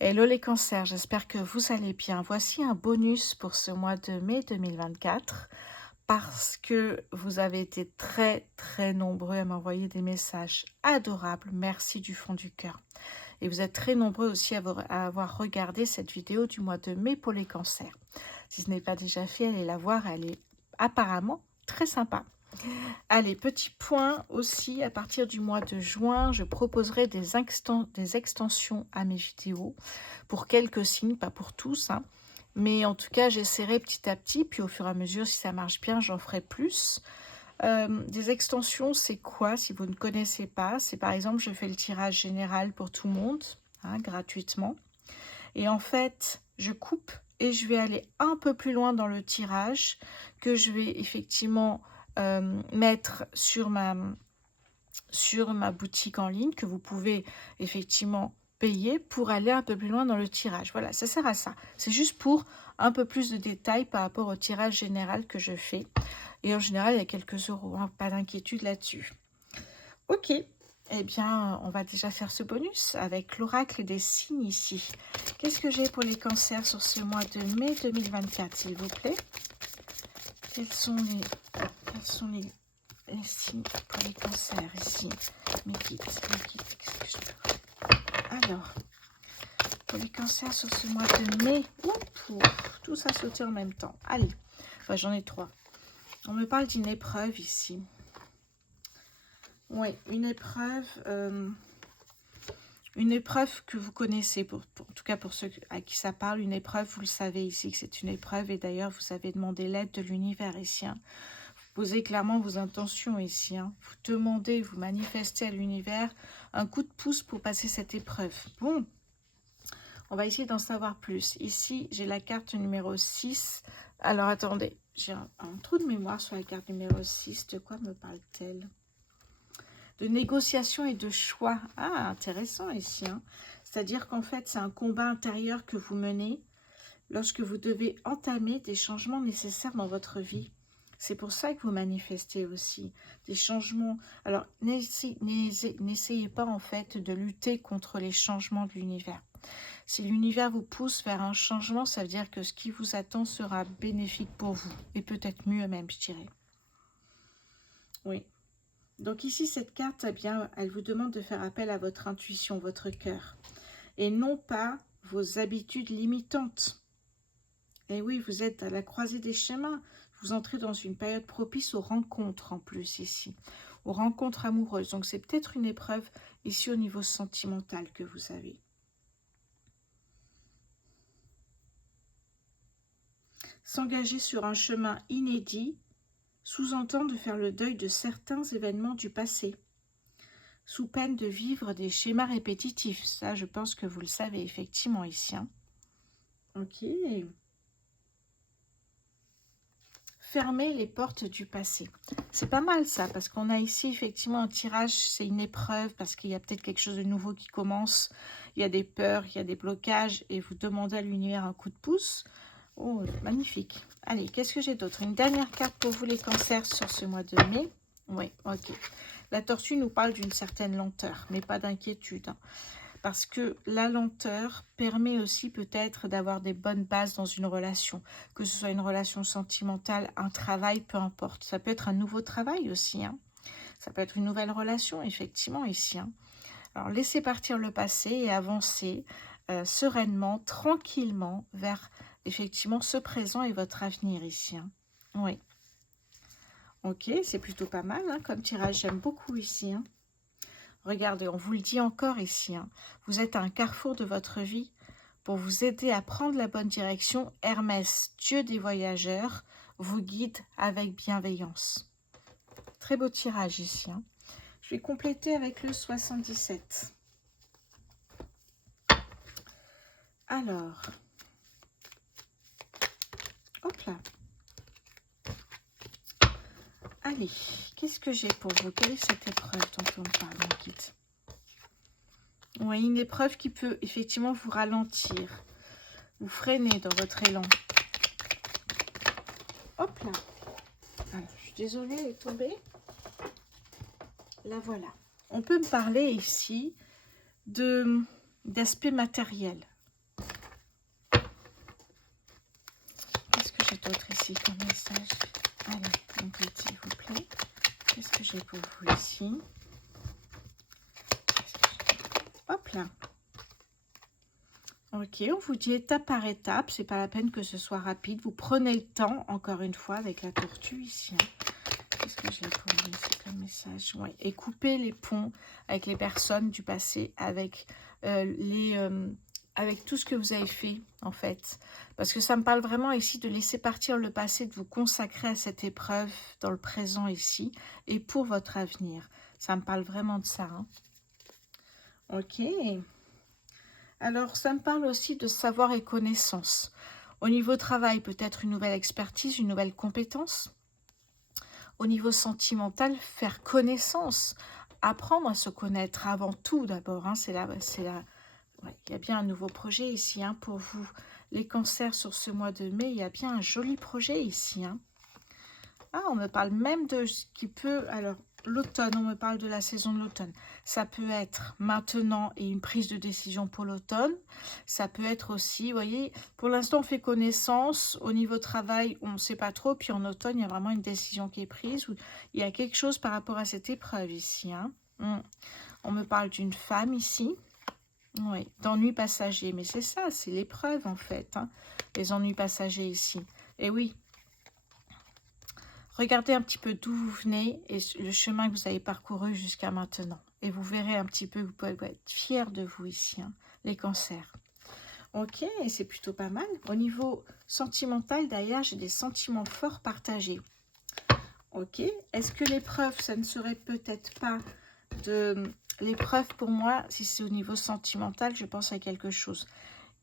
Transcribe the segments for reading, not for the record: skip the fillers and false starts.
Hello les cancers, j'espère que vous allez bien. Voici un bonus pour ce mois de mai 2024 parce que vous avez été très nombreux à m'envoyer des messages adorables. Merci du fond du cœur. Et vous êtes très nombreux aussi à avoir regardé cette vidéo du mois de mai pour les cancers. Si ce n'est pas déjà fait, allez la voir, elle est apparemment très sympa. Allez, petit point aussi, à partir du mois de juin, je proposerai des extensions à mes vidéos pour quelques signes, pas pour tous, hein. Mais en tout cas, j'essaierai petit à petit, puis au fur et à mesure, si ça marche bien, j'en ferai plus. Des extensions, c'est quoi si vous ne connaissez pas? C'est par exemple, je fais le tirage général pour tout le monde, hein, gratuitement. Et en fait, je coupe et je vais aller un peu plus loin dans le tirage que je vais effectivement mettre sur ma boutique en ligne, que vous pouvez effectivement payer pour aller un peu plus loin dans le tirage. Voilà, ça sert à ça. C'est juste pour un peu plus de détails par rapport au tirage général que je fais. Et en général, il y a quelques euros, hein, pas d'inquiétude là-dessus. Ok, eh bien, on va déjà faire ce bonus avec l'oracle des signes ici. Qu'est-ce que j'ai pour les cancers sur ce mois de mai 2024, s'il vous plaît? Quels sont les signes pour les cancers ici? Mes guides, alors, pour les cancers sur ce mois de mai, tout ça sauter en même temps. Allez, enfin, j'en ai 3. On me parle d'une épreuve ici. Oui, une épreuve que vous connaissez, en tout cas pour ceux à qui ça parle, une épreuve, vous le savez ici que c'est une épreuve, et d'ailleurs vous avez demandé l'aide de l'univers ici, hein. Vous posez clairement vos intentions ici, hein. Vous demandez, vous manifestez à l'univers un coup de pouce pour passer cette épreuve. Bon, on va essayer d'en savoir plus. Ici, j'ai la carte numéro 6. Alors attendez, j'ai un trou de mémoire sur la carte numéro 6. De quoi me parle-t-elle? De négociation et de choix. Ah, intéressant ici, hein. C'est-à-dire qu'en fait, c'est un combat intérieur que vous menez lorsque vous devez entamer des changements nécessaires dans votre vie. C'est pour ça que vous manifestez aussi des changements. Alors, n'essayez pas en fait de lutter contre les changements de l'univers. Si l'univers vous pousse vers un changement, ça veut dire que ce qui vous attend sera bénéfique pour vous. Et peut-être mieux même, je dirais. Oui. Donc ici, cette carte, eh bien, elle vous demande de faire appel à votre intuition, votre cœur. Et non pas vos habitudes limitantes. Et oui, vous êtes à la croisée des chemins. Vous entrez dans une période propice aux rencontres en plus ici. Aux rencontres amoureuses. Donc c'est peut-être une épreuve ici au niveau sentimental que vous avez. S'engager sur un chemin inédit sous-entend de faire le deuil de certains événements du passé, sous peine de vivre des schémas répétitifs. Ça, je pense que vous le savez effectivement ici, hein. Ok. Fermer les portes du passé. C'est pas mal ça, parce qu'on a ici effectivement un tirage, c'est une épreuve, parce qu'il y a peut-être quelque chose de nouveau qui commence, il y a des peurs, il y a des blocages, et vous demandez à l'univers un coup de pouce. Oh, magnifique. Allez, qu'est-ce que j'ai d'autre? Une dernière carte pour vous les cancers sur ce mois de mai. Oui, ok. La tortue nous parle d'une certaine lenteur, mais pas d'inquiétude, hein. Parce que la lenteur permet aussi peut-être d'avoir des bonnes bases dans une relation, que ce soit une relation sentimentale, un travail, peu importe. Ça peut être un nouveau travail aussi, hein. Ça peut être une nouvelle relation, effectivement, ici, hein. Alors, laissez partir le passé et avancez sereinement, tranquillement, vers, effectivement, ce présent et votre avenir ici, hein. Oui. Ok, c'est plutôt pas mal, hein, comme tirage. J'aime beaucoup ici, hein. Regardez, on vous le dit encore ici, hein. Vous êtes à un carrefour de votre vie. Pour vous aider à prendre la bonne direction, Hermès, dieu des voyageurs, vous guide avec bienveillance. Très beau tirage ici, hein. Je vais compléter avec le 77. Alors, hop là. Allez, qu'est-ce que j'ai pour vous? Quelle est cette épreuve dont on parle, mon guide? Oui, une épreuve qui peut effectivement vous ralentir, vous freiner dans votre élan. Hop là. Alors, je suis désolée, elle est tombée. La voilà. On peut me parler ici d'aspect matériel. d'autre ici comme message? Allez, mon petit, s'il vous plaît. Qu'est-ce que j'ai pour vous ici? Hop là. Ok, on vous dit étape par étape. C'est pas la peine que ce soit rapide. Vous prenez le temps, encore une fois, avec la tortue ici. Qu'est-ce que j'ai pour vous ici comme message? Ouais. Et couper les ponts avec les personnes du passé, avec avec tout ce que vous avez fait, en fait. Parce que ça me parle vraiment ici de laisser partir le passé, de vous consacrer à cette épreuve dans le présent ici, et pour votre avenir. Ça me parle vraiment de ça. Hein. Ok. Alors, ça me parle aussi de savoir et connaissance. Au niveau travail, peut-être une nouvelle expertise, une nouvelle compétence. Au niveau sentimental, faire connaissance, apprendre à se connaître avant tout d'abord. Hein, ouais, il y a bien un nouveau projet ici hein, pour vous. Les cancers sur ce mois de mai, il y a bien un joli projet ici. Hein. Ah, on me parle même de ce qui peut... Alors, l'automne, on me parle de la saison de l'automne. Ça peut être maintenant et une prise de décision pour l'automne. Ça peut être aussi, vous voyez, pour l'instant, on fait connaissance. Au niveau travail, on ne sait pas trop. Puis en automne, il y a vraiment une décision qui est prise. Où il y a quelque chose par rapport à cette épreuve ici. Hein. On me parle d'une femme ici. Oui, d'ennuis passagers. Mais c'est ça, c'est l'épreuve en fait. Hein, les ennuis passagers ici. Et oui. Regardez un petit peu d'où vous venez et le chemin que vous avez parcouru jusqu'à maintenant. Et vous verrez un petit peu, vous pouvez être fiers de vous ici, hein, les cancers. Ok, et c'est plutôt pas mal. Au niveau sentimental, d'ailleurs, j'ai des sentiments forts partagés. Ok, est-ce que l'épreuve, ça ne serait peut-être pas de... L'épreuve, pour moi, si c'est au niveau sentimental, je pense à quelque chose.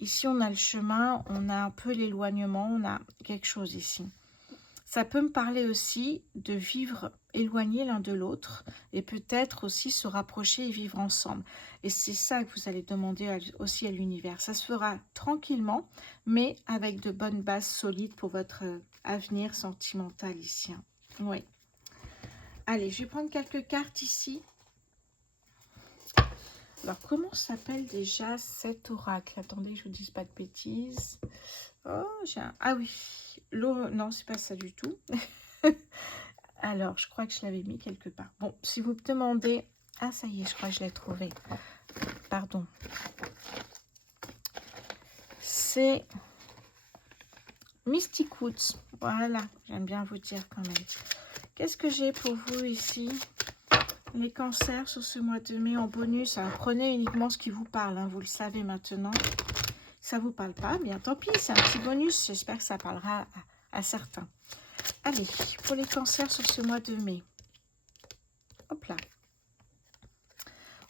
Ici, on a le chemin, on a un peu l'éloignement, on a quelque chose ici. Ça peut me parler aussi de vivre éloignés l'un de l'autre et peut-être aussi se rapprocher et vivre ensemble. Et c'est ça que vous allez demander aussi à l'univers. Ça se fera tranquillement, mais avec de bonnes bases solides pour votre avenir sentimental ici. Oui. Allez, je vais prendre quelques cartes ici. Alors, comment s'appelle déjà cet oracle? Attendez, que je ne vous dise pas de bêtises. Oh, j'ai un... Ah oui, non, c'est pas ça du tout. Alors, je crois que je l'avais mis quelque part. Bon, si vous me demandez... Ah, ça y est, je crois que je l'ai trouvé. Pardon. C'est Mystic Woods. Voilà, j'aime bien vous dire quand même. Qu'est-ce que j'ai pour vous ici? Les cancers sur ce mois de mai en bonus. Alors, prenez uniquement ce qui vous parle. Hein, vous le savez maintenant. Ça ne vous parle pas, bien tant pis. C'est un petit bonus. J'espère que ça parlera à certains. Allez, pour les cancers sur ce mois de mai. Hop là.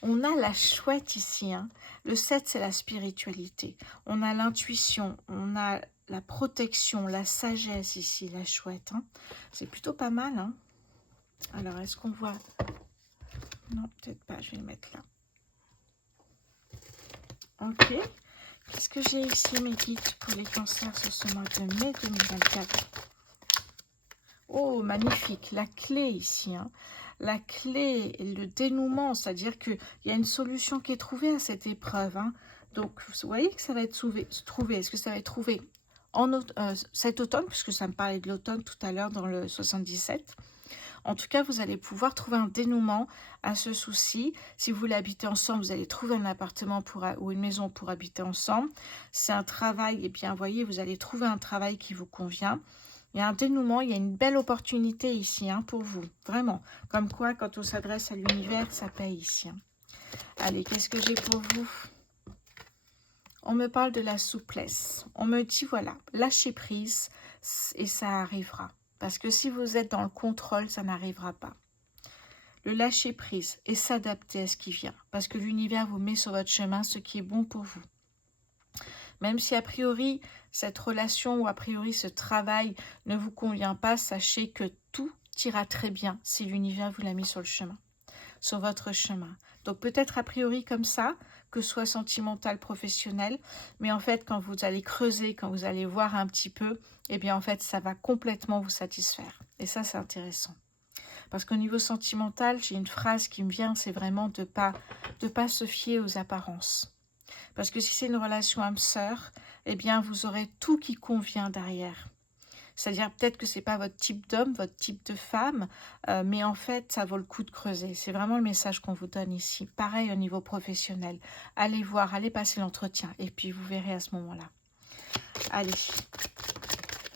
On a la chouette ici. Hein. Le 7, c'est la spiritualité. On a l'intuition, on a la protection, la sagesse ici, la chouette. Hein. C'est plutôt pas mal. Hein. Alors, est-ce qu'on voit... Non, peut-être pas, je vais le mettre là. Ok. Qu'est-ce que j'ai ici, mes guides, pour les cancers sur ce mois de mai 2024? Oh, magnifique. La clé ici. Hein. La clé et le dénouement, c'est-à-dire qu'il y a une solution qui est trouvée à cette épreuve. Hein. Donc, vous voyez que ça va être trouvé. Est-ce que ça va être trouvé cet automne, puisque ça me parlait de l'automne tout à l'heure dans le 77. En tout cas, vous allez pouvoir trouver un dénouement à ce souci. Si vous voulez habiter ensemble, vous allez trouver un appartement ou une maison pour habiter ensemble. C'est un travail, et bien, vous voyez, vous allez trouver un travail qui vous convient. Il y a un dénouement, il y a une belle opportunité ici hein, pour vous. Vraiment. Comme quoi, quand on s'adresse à l'univers, ça paye ici. Hein. Allez, qu'est-ce que j'ai pour vous? On me parle de la souplesse. On me dit, voilà, lâchez prise et ça arrivera. Parce que si vous êtes dans le contrôle, ça n'arrivera pas. Le lâcher prise et s'adapter à ce qui vient. Parce que l'univers vous met sur votre chemin ce qui est bon pour vous. Même si a priori, cette relation ou a priori ce travail ne vous convient pas, sachez que tout ira très bien si l'univers vous l'a mis sur le chemin, sur votre chemin. Donc peut-être a priori comme ça, que ce soit sentimental, professionnel, mais en fait quand vous allez creuser, quand vous allez voir un petit peu, eh bien en fait ça va complètement vous satisfaire. Et ça c'est intéressant. Parce qu'au niveau sentimental, j'ai une phrase qui me vient, c'est vraiment de pas se fier aux apparences. Parce que si c'est une relation âme-sœur, eh bien vous aurez tout qui convient derrière. C'est-à-dire peut-être que c'est pas votre type d'homme, votre type de femme, mais en fait, ça vaut le coup de creuser. C'est vraiment le message qu'on vous donne ici. Pareil au niveau professionnel. Allez voir, allez passer l'entretien et puis vous verrez à ce moment-là. Allez,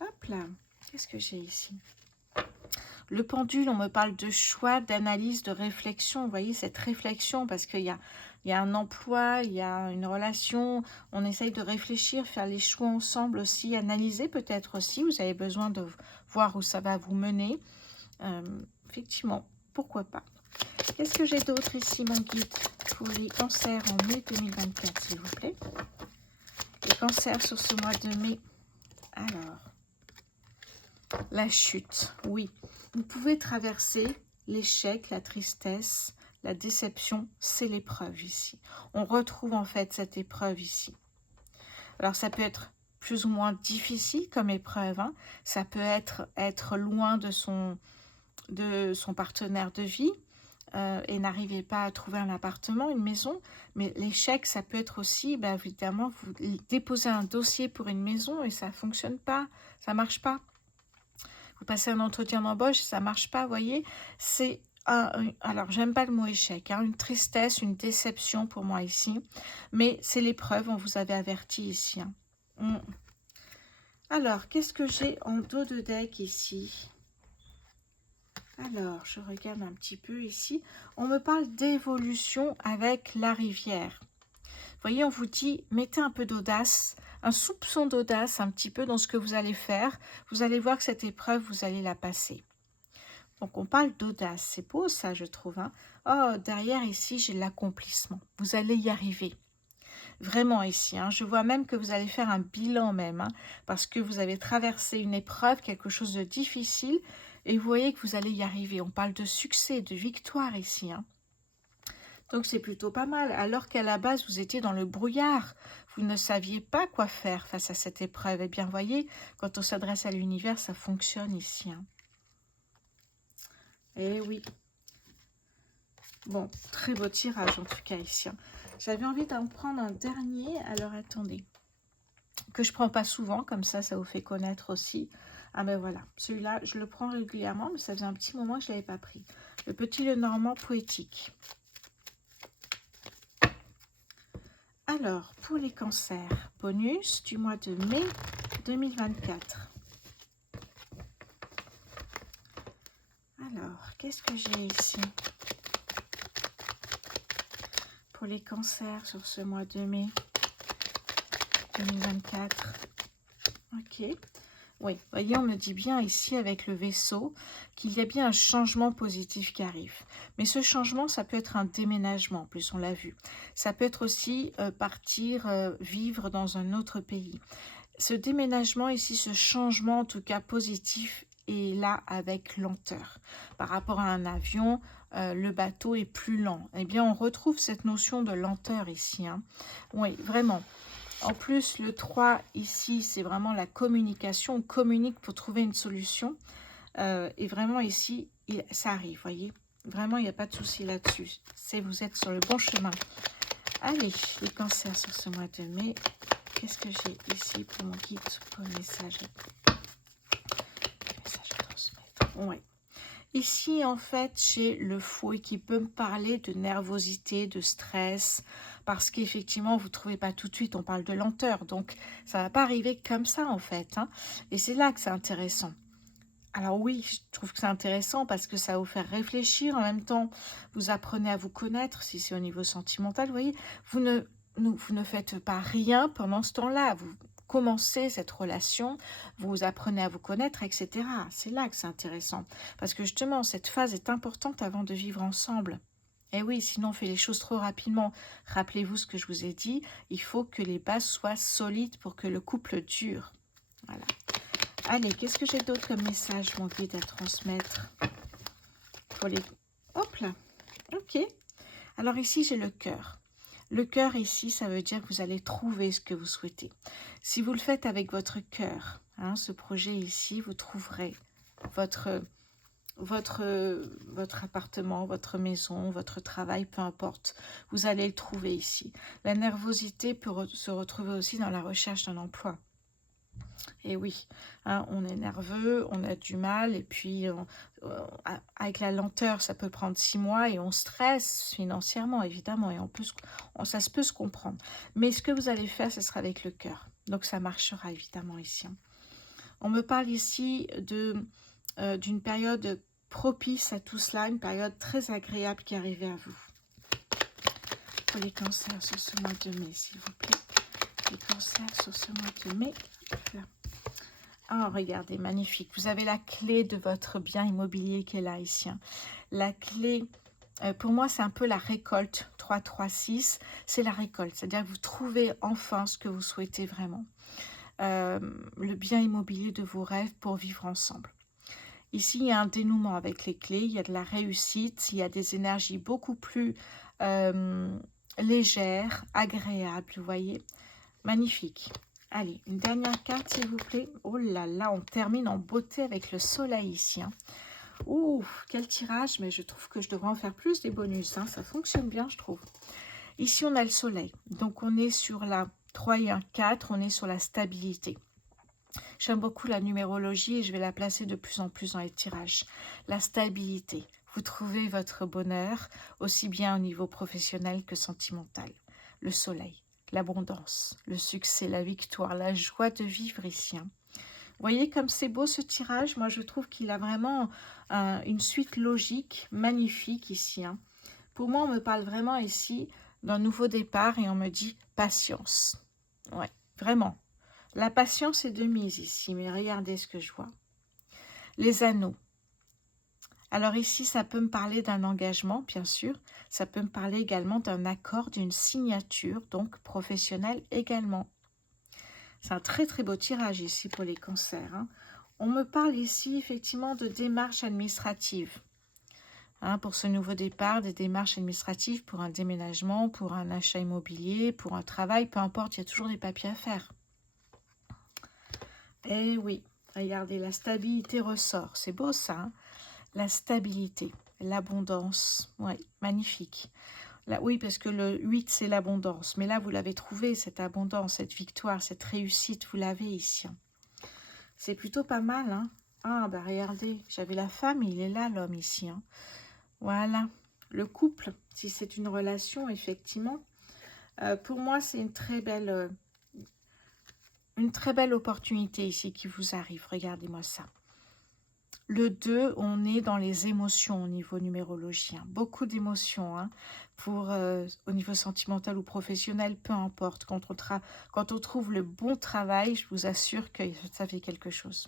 hop là, qu'est-ce que j'ai ici? Le pendule, on me parle de choix, d'analyse, de réflexion. Vous voyez, cette réflexion, parce qu'il y a un emploi, il y a une relation. On essaye de réfléchir, faire les choix ensemble aussi, analyser peut-être aussi. Vous avez besoin de voir où ça va vous mener. Effectivement, pourquoi pas. Qu'est-ce que j'ai d'autre ici, mon guide, pour les cancers en mai 2024, s'il vous plaît? Les cancers sur ce mois de mai. Alors, la chute, oui. Vous pouvez traverser l'échec, la tristesse, la déception, c'est l'épreuve ici. On retrouve en fait cette épreuve ici. Alors ça peut être plus ou moins difficile comme épreuve, hein. Ça peut être loin de son partenaire de vie et n'arrivez pas à trouver un appartement, une maison. Mais l'échec, ça peut être aussi, évidemment, vous déposez un dossier pour une maison et ça ne fonctionne pas, ça ne marche pas. Vous passez un entretien d'embauche, ça ne marche pas, vous voyez. C'est alors, j'aime pas le mot échec, hein, une tristesse, une déception pour moi ici. Mais c'est l'épreuve, on vous avait averti ici. Hein. Alors, qu'est-ce que j'ai en dos de deck ici? Alors, je regarde un petit peu ici. On me parle d'évolution avec la rivière. Vous voyez, on vous dit, mettez un peu d'audace, un soupçon d'audace un petit peu dans ce que vous allez faire. Vous allez voir que cette épreuve, vous allez la passer. Donc, on parle d'audace. C'est beau ça, je trouve. Hein. Oh, derrière ici, j'ai l'accomplissement. Vous allez y arriver. Vraiment ici. Hein. Je vois même que vous allez faire un bilan même. Hein, parce que vous avez traversé une épreuve, quelque chose de difficile. Et vous voyez que vous allez y arriver. On parle de succès, de victoire ici. Hein. Donc c'est plutôt pas mal, alors qu'à la base, vous étiez dans le brouillard. Vous ne saviez pas quoi faire face à cette épreuve. Eh bien, voyez, quand on s'adresse à l'univers, ça fonctionne ici. Hein. Eh oui. Bon, très beau tirage en tout cas ici. Hein. J'avais envie d'en prendre un dernier, alors attendez. Que je prends pas souvent, comme ça vous fait connaître aussi. Ah ben voilà, celui-là, je le prends régulièrement, mais ça faisait un petit moment que je ne l'avais pas pris. Le petit Lenormand poétique. Alors, pour les cancers, bonus du mois de mai 2024. Alors, qu'est-ce que j'ai ici? Pour les cancers sur ce mois de mai 2024. Ok. Oui, voyez, on me dit bien ici avec le vaisseau qu'il y a bien un changement positif qui arrive. Mais ce changement, ça peut être un déménagement, en plus on l'a vu. Ça peut être aussi partir vivre dans un autre pays. Ce déménagement ici, ce changement en tout cas positif est là avec lenteur. Par rapport à un avion, le bateau est plus lent. Eh bien, on retrouve cette notion de lenteur ici. Hein. Oui, vraiment. En plus, le 3 ici, c'est vraiment la communication. On communique pour trouver une solution. Et vraiment ici, ça arrive, voyez. Vraiment, il n'y a pas de souci là-dessus. Vous êtes sur le bon chemin. Allez, les cancers sur ce mois de mai. Qu'est-ce que j'ai ici pour mon guide, pour le message à transmettre? Ouais. Ici, en fait, j'ai le fouet qui peut me parler de nervosité, de stress, parce qu'effectivement, vous ne trouvez pas tout de suite, on parle de lenteur, donc ça ne va pas arriver comme ça, en fait. Hein. Et c'est là que c'est intéressant. Alors oui, je trouve que c'est intéressant parce que ça va vous faire réfléchir. En même temps, vous apprenez à vous connaître, si c'est au niveau sentimental, vous voyez. Vous ne faites pas rien pendant ce temps-là. Vous commencez cette relation, vous apprenez à vous connaître, etc. C'est là que c'est intéressant. Parce que justement, cette phase est importante avant de vivre ensemble. Et oui, sinon on fait les choses trop rapidement. Rappelez-vous ce que je vous ai dit, il faut que les bases soient solides pour que le couple dure. Voilà. Allez, qu'est-ce que j'ai d'autre comme message, mon guide, à transmettre pour les... Hop là, ok. Alors ici, j'ai le cœur. Le cœur ici, ça veut dire que vous allez trouver ce que vous souhaitez. Si vous le faites avec votre cœur, hein, ce projet ici, vous trouverez votre appartement, votre maison, votre travail, peu importe. Vous allez le trouver ici. La nervosité peut se retrouver aussi dans la recherche d'un emploi. Et oui, hein, on est nerveux, on a du mal, et puis avec la lenteur, ça peut prendre 6 mois, et on stresse financièrement, évidemment, et ça se peut se comprendre. Mais ce que vous allez faire, ce sera avec le cœur. Donc ça marchera évidemment ici, hein. On me parle ici d'une période propice à tout cela, une période très agréable qui arrivait à vous. Pour les cancers sur ce mois de mai, s'il vous plaît. Les cancers sur ce mois de mai. Là. Ah, regardez, magnifique. Vous avez la clé de votre bien immobilier qui est là, ici, hein. La clé, pour moi, c'est un peu la récolte. 3, 3, 6, c'est la récolte. C'est-à-dire que vous trouvez enfin ce que vous souhaitez vraiment. Le bien immobilier de vos rêves pour vivre ensemble. Ici, il y a un dénouement avec les clés. Il y a de la réussite. Il y a des énergies beaucoup plus légères, agréables, vous voyez. Magnifique. Allez, une dernière carte, s'il vous plaît. Oh là là, on termine en beauté avec le soleil ici, hein. Ouh, quel tirage, mais je trouve que je devrais en faire plus des bonus, hein. Ça fonctionne bien, je trouve. Ici, on a le soleil. Donc, on est sur la 3 et un 4, on est sur la stabilité. J'aime beaucoup la numérologie et je vais la placer de plus en plus dans les tirages. La stabilité. Vous trouvez votre bonheur, aussi bien au niveau professionnel que sentimental. Le soleil. L'abondance, le succès, la victoire, la joie de vivre ici, hein. Vous voyez comme c'est beau ce tirage. Moi, je trouve qu'il a vraiment une suite logique magnifique ici, hein. Pour moi, on me parle vraiment ici d'un nouveau départ et on me dit patience. Ouais, vraiment. La patience est de mise ici, mais regardez ce que je vois. Les anneaux. Alors ici, ça peut me parler d'un engagement, bien sûr. Ça peut me parler également d'un accord, d'une signature, donc professionnelle également. C'est un très très beau tirage ici pour les cancers, hein. On me parle ici effectivement de démarches administratives, hein, pour ce nouveau départ, des démarches administratives pour un déménagement, pour un achat immobilier, pour un travail, peu importe, il y a toujours des papiers à faire. Eh oui, regardez, la stabilité ressort. C'est beau ça, hein. La stabilité, l'abondance, ouais, magnifique. Là, oui, parce que le 8, c'est l'abondance. Mais là, vous l'avez trouvé, cette abondance, cette victoire, cette réussite, vous l'avez ici, hein. C'est plutôt pas mal, hein. Ah, bah regardez, j'avais la femme, il est là, l'homme, ici, hein. Voilà. Le couple, si c'est une relation, effectivement. Pour moi, c'est une très belle opportunité ici qui vous arrive. Regardez-moi ça. Le 2, on est dans les émotions au niveau numérologie, hein. Beaucoup d'émotions, hein, au niveau sentimental ou professionnel, peu importe. Quand on trouve le bon travail, je vous assure que ça fait quelque chose.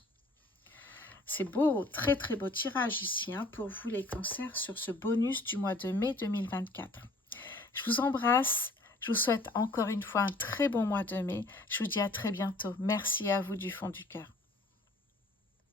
C'est beau, très très beau tirage ici, hein, pour vous les cancers sur ce bonus du mois de mai 2024. Je vous embrasse, je vous souhaite encore une fois un très bon mois de mai. Je vous dis à très bientôt. Merci à vous du fond du cœur.